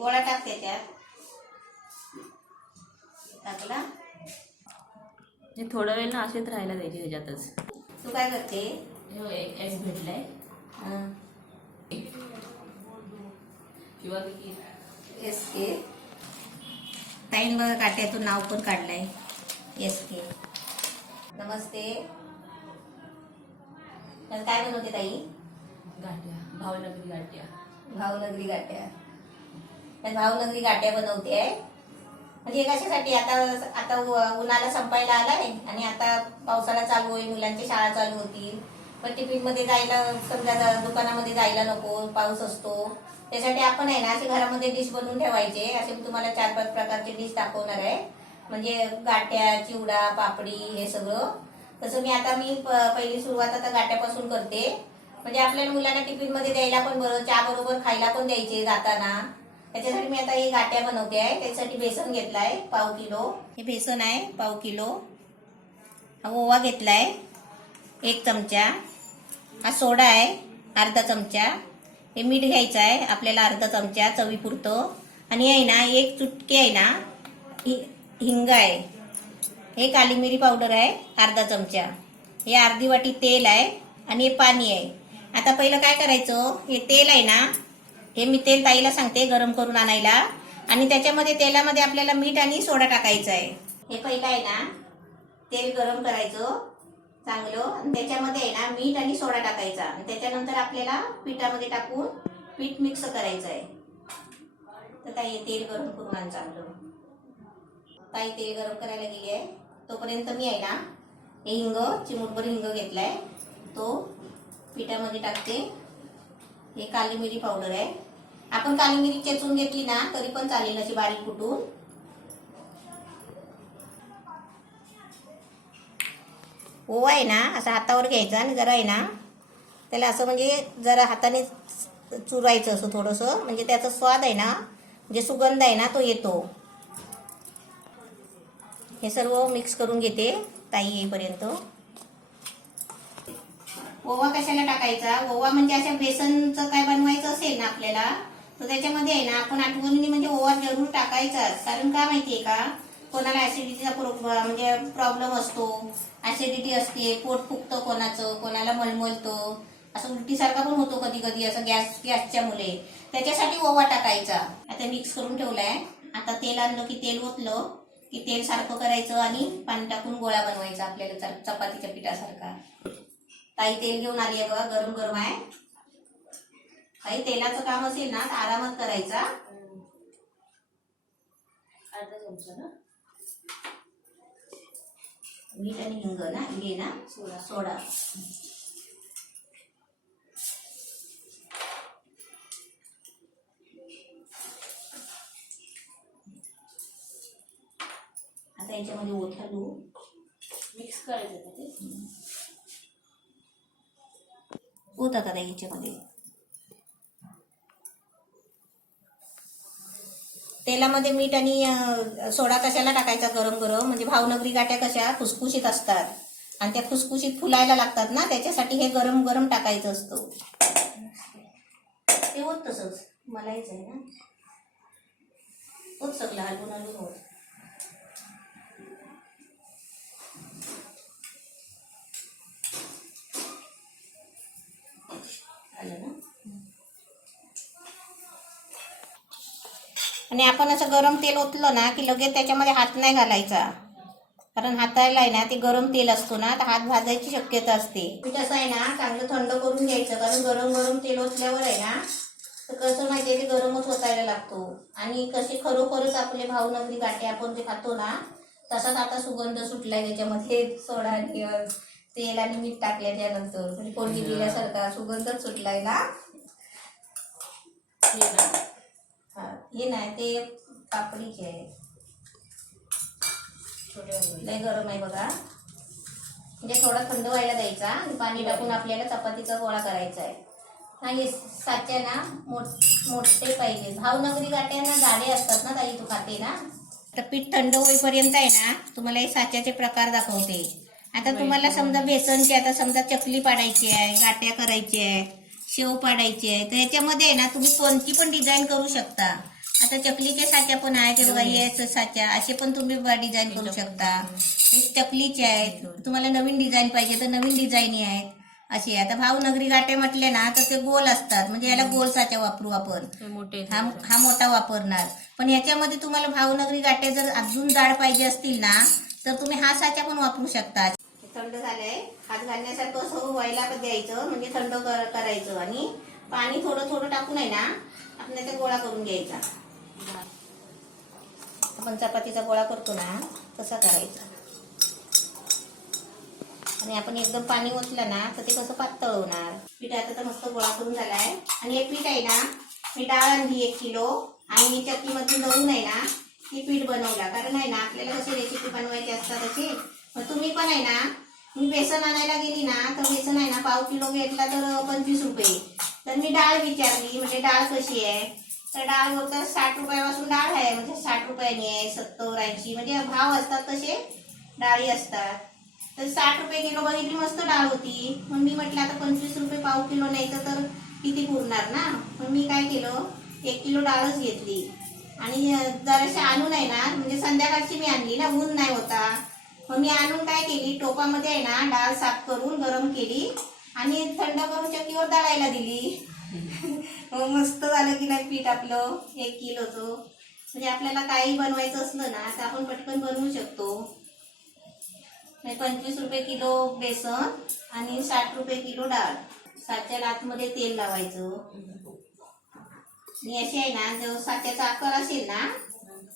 गोळा टाक त्याच्यात. टाकला. हे थोडा वेळ ना असेच राहायला द्यायचे ह्याच्यातच. तू काय करते? एक एग भेटलाय किंवा एस के. ताईन बघा काट्यातून नाव पण काढलंय एस के. नमस्ते. तर काय बनवते ताई? गाठ्या, भावनगरी गाठ्या. भावनगरी गाठ्या. तर भावनगरी गाठ्या बनवते आहे. म्हणजे कशासाठी? आता उन्हाळा संपायला आलाय आणि आता पावसाळा चालू होईल, मुलांची शाळा चालू होतील. पण टिफिन मध्ये जायला समजा दुकानामध्ये जायला नको, पाऊस असतो. त्यासाठी आपण आहे ना असे घरामध्ये डिश बनवून ठेवायचे. असे मी तुम्हाला 4-5 प्रकारचे डिश दाखवणार आहे. म्हणजे गाठ्या, चिवडा, पापडी हे सगळं. तसं मी पहिली सुरुवात आता गाठ्यापासून करते. म्हणजे आपल्याला मुलांना टिफिन मध्ये द्यायला पण बरं, चहा बरोबर खायला पण द्यायचे जाताना. त्याच्यासाठी मी आता ही गाठ्या बनवते आहे. त्याच्यासाठी बेसन घेतलाय 1/2 किलो. हे बेसन आहे 1/2 किलो. हा ओवा घेतलाय 1 चमचा. हा सोडा आहे अर्धा चमचा. हे मीठ घ्यायचं आहे आपल्याला अर्धा चमचा चवीपुरतं. आणि आहे ना 1 चुटकी आहे ना हिंग आहे. हे काली मिरी पावडर आहे अर्धा चमचा. हे अर्धी वाटी तेल आहे आणि हे पाणी आहे. आता पहिलं काय करायचं, हे तेल आहे ना, हे मी तेल ताईला सांगते गरम करून आणायला. आणि त्याच्यामध्ये तेलामध्ये आपल्याला मीठ आणि सोडा टाकायचा आहे. हे पहिलं आहे ना तेल गरम करायचं चांगलं आणि त्याच्यामध्ये आहे ना मीठ आणि सोडा टाकायचा. आणि त्याच्यानंतर आपल्याला पिठामध्ये टाकून पीठ मिक्स करायचं आहे. तर ताई तेल गरम करून आण चांगलं. ताई तेल गरम करायला गेली आहे. तोपर्यंत मी आहे ना हे हिंग, चिमूटभर हिंग घेतलाय तो पिठामध्ये टाकते. हे काली मिरी पावडर आहे. आपण काली मिरी चेचून घेतली ना तरी पण चालेल, अशी बारीक कुटून. ओवा आहे ना असा हातावर घ्यायचा आणि जरा आहे ना त्याला असं म्हणजे जरा हाताने चुरायचं असं थोडंसं. म्हणजे त्याचा स्वाद आहे ना, म्हणजे सुगंध आहे ना तो येतो. हे सर्व मिक्स करून घेते ताई येईपर्यंत. ओवा कशाला टाकायचा? ओवा म्हणजे अशा बेसनचं काय बनवायचं असेल ना आपल्याला तर त्याच्यामध्ये आहे ना आपण आठवणीने म्हणजे ओवा जरूर टाकायचाच. कारण का माहितीये का, कोणाला ऍसिडिटीचा म्हणजे प्रॉब्लेम असतो, ऍसिडिटी असते, पोट फुगतं कोणाचं, कोणाला मळमळतं, असं उलटीसारखा पण होतो कधी कधी असं गॅसच्या मुळे. त्याच्यासाठी ओवा टाकायचा. आता मिक्स करून ठेवलाय. आता तेल आणलं की तेल ओतलं की तेल सारखं करायचं आणि पाणी टाकून गोळा बनवायचा आपल्याला चपातीच्या पिठासारखा. ताई तेल घेऊन आली आहे बघा, गरम गरम आहे. काही तेलाचं काम असेल ना तर आरामात करायचा. अर्धा चमचा ना मीठ आणि हिंग ना घे ना सोडा. आता याच्यामध्ये ओठालू मिक्स करायचं ते. ओत आता याच्यामध्ये. तेलामध्ये मीठ आणि सोडा कशाला टाकायचा गरम गरम, म्हणजे भावनगरी गाठ्या कशा खुसखुशीत असतात आणि त्या खुसखुशीत फुलायला लागतात ना, त्याच्यासाठी हे गरम गरम टाकायचं असतं. ते होत तसंच मला यायचं आहे ना, होत सगळं हलवून हलवून होत. आलं ना. आणि आपण असं गरम तेल ओतलं ना की लगेच त्याच्यामध्ये हात नाही घालायचा. कारण हाताला आहे ना ते गरम तेल असतो ना तर हात भाजायची शक्यता असते. कसं आहे ना चांगलं थंड करून घ्यायचं. कारण गरम गरम तेल ओतल्यावर आहे ना तर कसं माहितीये ते गरमच ओतायला लागतो. आणि कसे खरोखरच आपले भावनगरी गाठे आपण जे खातो ना तसाच आता सुगंध सुटलाय. त्याच्यामध्ये सोडा आणि तेल आणि मीठ टाकल्यानंतर म्हणजे फोडणी दिल्यासारखा सुगंधच सुटलाय ना. हे नाही ते पापडीचे आहे. लय गरम आहे बघा. म्हणजे थोडा थंड व्हायला द्यायचा आणि पाणी टाकून आपल्याला चपातीचा गोळा करायचा आहे. आणि साच्या ना मोठे पाहिजे. भावनगरी गाठ्यांना जाडे असतात ना ताई, तू खाते ना. तर पीठ थंड होईपर्यंत आहे ना तुम्हाला हे साच्याचे प्रकार दाखवते. आता तुम्हाला समजा बेसनची, आता समजा चकली पाडायची आहे, गाठ्या करायची आहे, शेव पाडायची आहे, तर याच्यामध्ये आहे ना तुम्ही कोणती पण डिझाईन करू शकता. आता चकलीच्या साच्या पण आहेत ते बघा, हे साच्या असे पण तुम्ही डिझाईन करू शकता. हे चकलीचे आहेत. तुम्हाला नवीन डिझाईन पाहिजे तर नवीन डिझाईन आहेत असे. आता भावनगरी गाठे म्हटले ना तर ते गोल असतात, म्हणजे याला गोल साच्या वापरू आपण. मोठे हा मोठा वापरणार. पण याच्यामध्ये तुम्हाला भावनगरी गाठे जर अजून जाड पाहिजे असतील ना तर तुम्ही हा साचा पण वापरू शकता. थंड झालंय, हात घालण्यासारखं असं व्हायला द्यायचं, म्हणजे थंड करायचं आणि पाणी थोडं थोडं टाकून आहे ना आपण त्याचा गोळा करून घ्यायचा. आपण चपातीचा गोळा करतो ना तसा करायचा. आणि आपण एकदम पाणी ओतलं ना तर ते कसं पातळ होणार. पीठ आता तर मस्त गोळा करून झालाय. आणि हे पीठ आहे ना, मी डाळ आणली 1 किलो आणि मी चक्कीमधून दळून आहे ना हे पीठ बनवला. कारण आहे ना आपल्याला कशी रेसिपी बनवायची असतात असे. मग तुम्ही पण आहे ना, मी बेसन आणायला गेली ना तर बेसन आहे ना पाव किलो घेतला तर 25 रुपये. तर मी डाळ विचारली, म्हणजे डाळ कशी आहे, तर डाळ बोलतात 60 रुपयापासून डाळ आहे, म्हणजे 60 रुपयांनी आहे, 70, 80 म्हणजे भाव असतात तसे डाळी असतात. तर 60 रुपये किलो बघितली, मस्त डाळ होती. मग मी म्हटलं आता 25 रुपये पाव किलो न्यायचं तर किती पुरणार ना. मग मी काय केलं, 1 किलो डाळच घेतली आणि जराशी आणून आहे ना, म्हणजे संध्याकाळची मी आणली ना, ऊन नाही होता. मग मी आणून काय केली, टोपामध्ये आहे ना डाळ साफ करून गरम केली आणि थंड करून चक्कीवर दळायला दिली. मग मस्त झालं की नाही पीठ आपलं 1 किलोचं. म्हणजे आपल्याला काही बनवायचं असलं ना तर आपण पटकन बनवू शकतो. 25 रुपये किलो बेसन आणि 60 रुपये किलो डाळ. साच्याला आतमध्ये तेल लावायचं आणि असे आहे ना, जो साच्याचा आकार असेल ना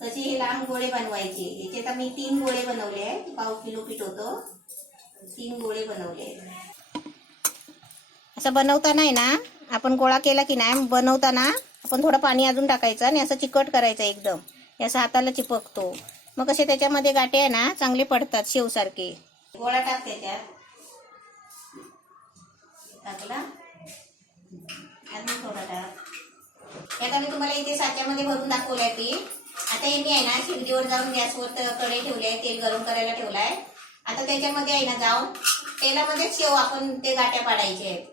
तसे हे लांब गोळे बनवायचे. याचे आता मी 3 गोळे बनवले, पाव किलो पीठ होतं, 3 गोळे बनवले. असं बनवताना आहे ना, आपण गोळा केला की नाही, बनवताना आपण थोडं पाणी अजून टाकायचं आणि असं चिकट करायचं एकदम, असं हाताला चिपकतो. मग कसे त्याच्यामध्ये गाठे आहे ना चांगले पडतात शेवसारखे. गोळा टाक त्याच्यात, टाकला अजून थोडा टाक. आता मी तुम्हाला इथे साच्यामध्ये भरून दाखवलंय पीठ. आता हे मी आहे ना शिगडीवर जाऊन गॅसवर कढई ठेवली आहे, तेल गरम करायला ठेवलाय. आता त्याच्यामध्ये आहे ना जाऊन तेलामध्येच शेव आपण ते गाठ्या पाडायचे आहेत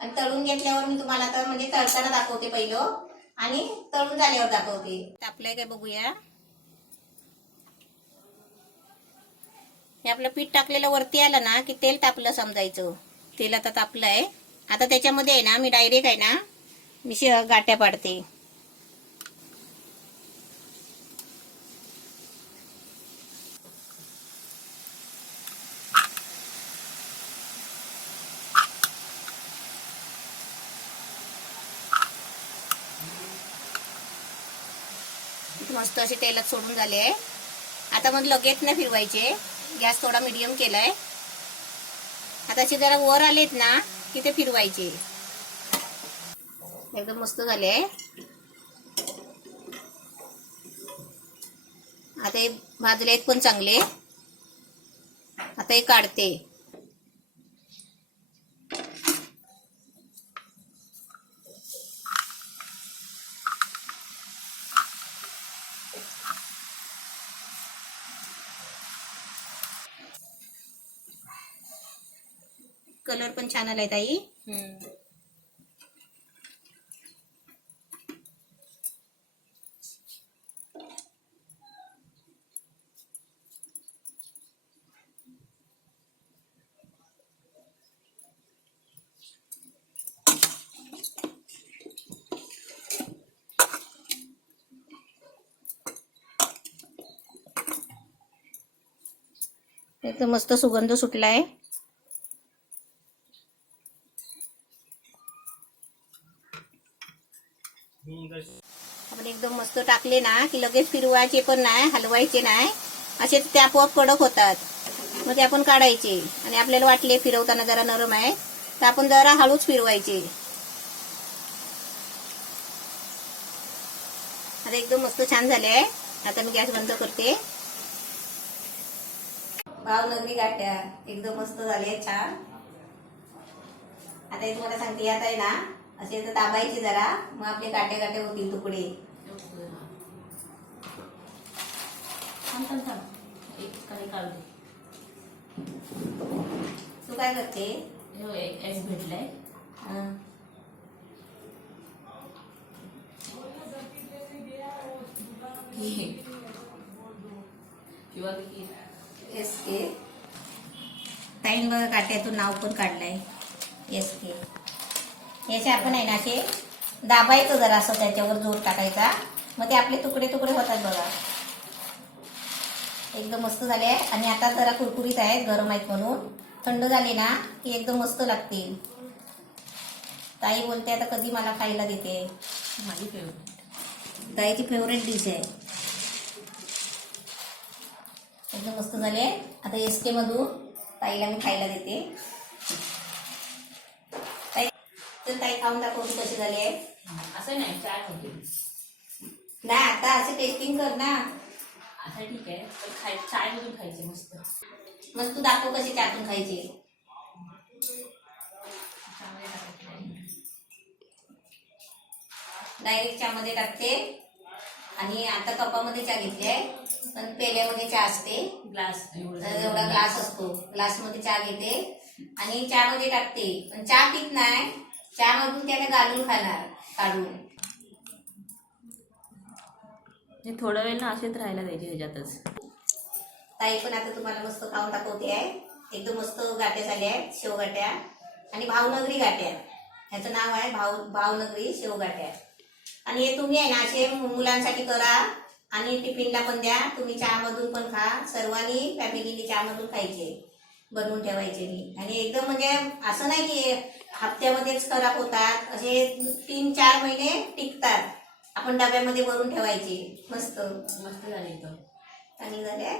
आणि तळून घेतल्यावर मी तुम्हाला आता म्हणजे तळताना दाखवते पहिलं आणि तळून झाल्यावर दाखवते. तापलंय काय बघूया. हे आपलं पीठ टाकलेलं वरती आलं ना की तेल तापलं समजायचं. तेल आता तापलंय. आता त्याच्यामध्ये आहे ना मी डायरेक्ट आहे ना मी गाठ्या पाडते. मस्त असे तेलात सोडून झाले. आता मग लगेच नाही फिरवायचे, गॅस थोडा मीडियम केलाय. आता असे जरा वर आलेत ना की ते फिरवायचे. एकदम मस्त झाले. आता हे भाजले आहेत पण चांगले. आता हे काढते. कलर पण छान आलाय ताई. एकदम मस्त सुगंध सुटलाय. आपण एकदम मस्त टाकले ना की लगेच फिरवायचे पण नाही, हलवायचे नाही. असे ते आपोआप कडक होतात. मग ते आपण काढायचे आणि आपल्याला वाटले फिरवताना जरा नरम आहे तर आपण जरा हळूच फिरवायचे. आता एकदम मस्त छान झाले आहे. आता मी गॅस बंद करते. भावनगरी गाठ्या एकदम मस्त झाले छान. आता हे तुम्हाला सांगते, यात आहे ना असे तर दाबायचे जरा, मग आपले गाठे गाठे होतील तुकडे. तू काय करते? एक भेटलाय. विकी किंवा विकी SK. ताईन बघा काट्यातून नाव पण काढलंय SK. याचे आपण आहे ना असे दाबायचं जरा असं त्याच्यावर जोर टाकायचा, मग ते आपले तुकडे तुकडे होतात बघा. एकदम मस्त झाले आहे. आणि आता जरा कुरकुरीत आहेत, गरम आहेत म्हणून. थंड झाले ना की एकदम मस्त लागतील. ताई बोलते आता कधी मला खायला देते. माझी फेवरेट. ताईची फेवरेट डिश आहे. एकदम मस्त झाले. आता SK मधून ताईला मी खायला देते. ताई, तर ताई खाऊन दाखवते कशी झाली आहे. असं नाही चाय होते. नाही आता असे टेस्टिंग कर ना. असं ठीक आहे, पण चाय मधून खायचे मस्त. मग तू दाखव कशी त्यातून खायची. चांगले टाकायचे नाही. डायरेक्ट चहामध्ये टाकते. आणि आता कपामध्ये चहा घेतली आहे, पण पेल्यामध्ये चहा असते. ग्लास एवढा ग्लास असतो, ग्लासमध्ये चहा घेते आणि चहामध्ये टाकते. पण चहा पित नाही, चहामधून त्याने घालून खाणार काढून. हे थोडा वेळ ना असेच राहायला द्यायचे ह्याच्यातच. ताई पण आता तुम्हाला मस्त खाऊन दाखवते आहे. एकदम मस्त गाठ्या झाल्या आहेत, शेवगाठ्या आणि भावनगरी गाठ्या. ह्याचं नाव आहे भावनगरी शेवगाठ्या. आणि हे तुम्ही आहे ना असे मुलांसाठी करा आणि टिफिनला पण द्या. तुम्ही चहामधून पण खा. सर्वांनी फॅमिलीने चहामधून खायचे, बनवून ठेवायचे मी. आणि एकदम म्हणजे असं नाही की हप्त्यामध्येच खराब होतात, असे 3-4 महिने टिकतात. आपण डब्यामध्ये भरून ठेवायचे. मस्त मस्त झाले एकदम. चांगली झाले.